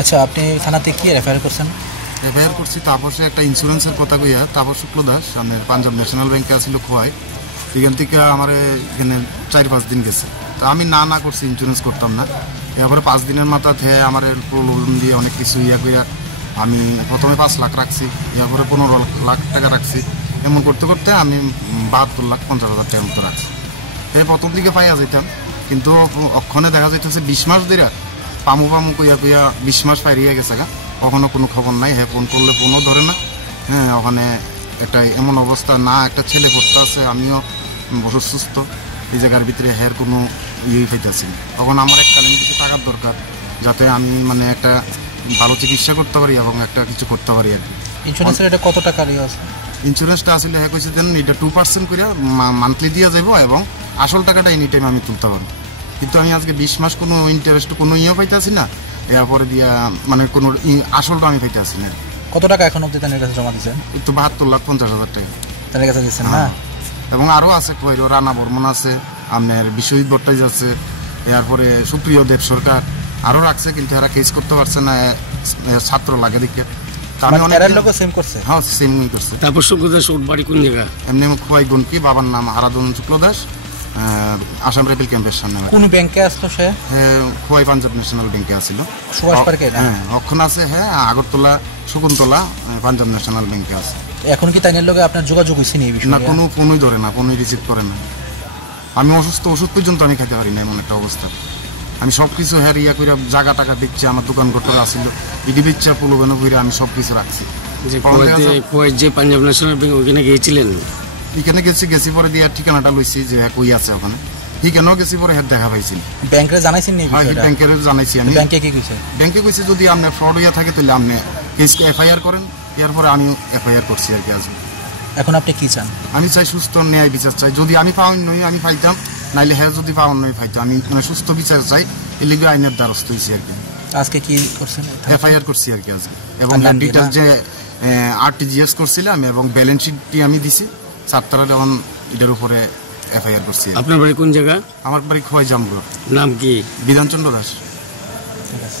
আচ্ছা, আপনি থানাতে কি রেফার করছেন? এফআইআর করছি তাপসে একটা ইন্স্যুরেন্সের কথা কইয়া, তাপস শুক্ল দাস আমার পাঞ্জাব ন্যাশনাল ব্যাংকে আসিল খোয়াই, এখান থেকে আমার এখানে 4-5 দিন গেছে। তা আমি না করছি, ইন্স্যুরেন্স করতাম না। এরপরে 5 দিনের মাথা থেকে আমার প্রলোভন দিয়ে অনেক কিছু কইয়া আমি প্রথমে 5 লাখ রাখছি, এরপরে 15 লাখ টাকা রাখছি। এমন করতে করতে আমি 72,50,000 টাকার মতো রাখছি। প্রথম দিকে পাইয়া যেতাম, কিন্তু অক্ষণে দেখা যাইতেছে 20 মাস ধরে পামু কইয়া 20 মাস পাইরিয়া গেছে গা, কখনো কোনো খবর নাই। ফোন করলে ফোনও ধরে না। ওখানে একটা এমন অবস্থা, না একটা ছেলে পড়তে আছে, আমিও অসুস্থ, এই জায়গার ভিতরে কোনো পাইতেছি না। তখন আমার এককালীন কিছু টাকার দরকার, যাতে আমি মানে একটা ভালো চিকিৎসা করতে পারি এবং একটা কিছু করতে পারি আর কি। ইন্স্যুরেন্সের এটা কত টাকার আছে? ইন্স্যুরেন্সটা আসলে কইছে দেন এটা 2% করে মান্থলি দিয়ে যাব এবং আসল টাকাটা এনি টাইম আমি তুলতে পারবো। কিন্তু আমি আজকে 20 মাস কোনো ইন্টারেস্ট কোনো পাইতেছি না, এরপরে দিয়া মানে কোনো আসলটা আমি পাইতেছি না। কত টাকা এখন অবধি তাদের কাছে জমা দিচ্ছেন? তো 72,50,000 টাকা তাদের কাছে দিচ্ছেন না? এবং আরও আছে, রানা বর্মন আছে, আপনার বিশ্বজিৎ ভট্টাচার্য আছে, এরপরে সুপ্রিয় দেব সরকার আরও রাখছে, কিন্তু এরা কেস করতে পারছে না, ছাত্র লাগে দেখে। হ্যাঁ, সেমই করছে। তারপর শুক্ল দাস ওর বাড়ি কোন জায়গা? এমনি খোয়াই গনকি, বাবার নাম আরাধন শুক্ল দাস, আসাম রাইফেল ক্যাম্পের সামনে। কোন ব্যাংকে আসতো সে? খোয়াই পাঞ্জাব ন্যাশনাল ব্যাংকে আসছিল। সুভাষ পার্কে? হ্যাঁ, অক্ষণ আছে। আগরতলা শকুন্তলা পাঞ্জাব ন্যাশনাল ব্যাংকে আছে। এখন কি তাইনের লগে আপনার যোগাযোগ হয়েছে নি? না, কোনোই ধরে না, কোনোই রিসিভ করে না। আমি অসুস্থ, ওষুধ পর্যন্ত আমি খাইতে পারি না, এমন একটা অবস্থা। আমি সব কিছু করে জায়গা টাকা দিচ্ছে, আমার দোকান ঘটরা আসছিল, ইডি বিচ্ছা পুলোবেন করে আমি সব কিছু রাখছি। যে পাঞ্জাব ন্যাশনাল ব্যাংক ওইখানে গিয়েছিলেন? এখানে গেছি পরে দিয়ে ঠিকানাটা লইছি যে কই আছে ওখানে। ঠিকানাও গেছি পরে দেখা পাইছি। ব্যাংকে জানাইছেন? ব্যাংকের জানাইছি আমি। ব্যাংকে কি কইছে? ব্যাংকে কইছে যদি আপনি ফ্রড হইয়া থাকে তাহলে আপনি কেস এফআইআর করেন। এরপরে আমি এফআইআর করছি আর কি। আজ এখন আপনি কি চান? আমি চাই সুস্থ ন্যায় বিচার চাই। যদি আমি পাওয়ার নই আমি পাইতাম, নাইলে যদি পাওয়ার নই পাইতাম। আমি মানে সুস্থ বিচার চাই, এর লিগে আইনের দ্বারস্থ হয়েছি আর কি। আজকে কি করছেন? এফআইআর করছি আর কি আজ। এবং ডিটেলস যে আরটিজিএস করছিলাম এবং ব্যালেন্স শিটটি আমি দিছি 7 তারিখ, এখন এটার উপরে এফআইআর করছি। আপনার বাড়ি কোন জায়গা? আমার বাড়ি খোয়াই জামপুর। নাম কি? বিধানচন্দ্র দাস। ঠিক আছে।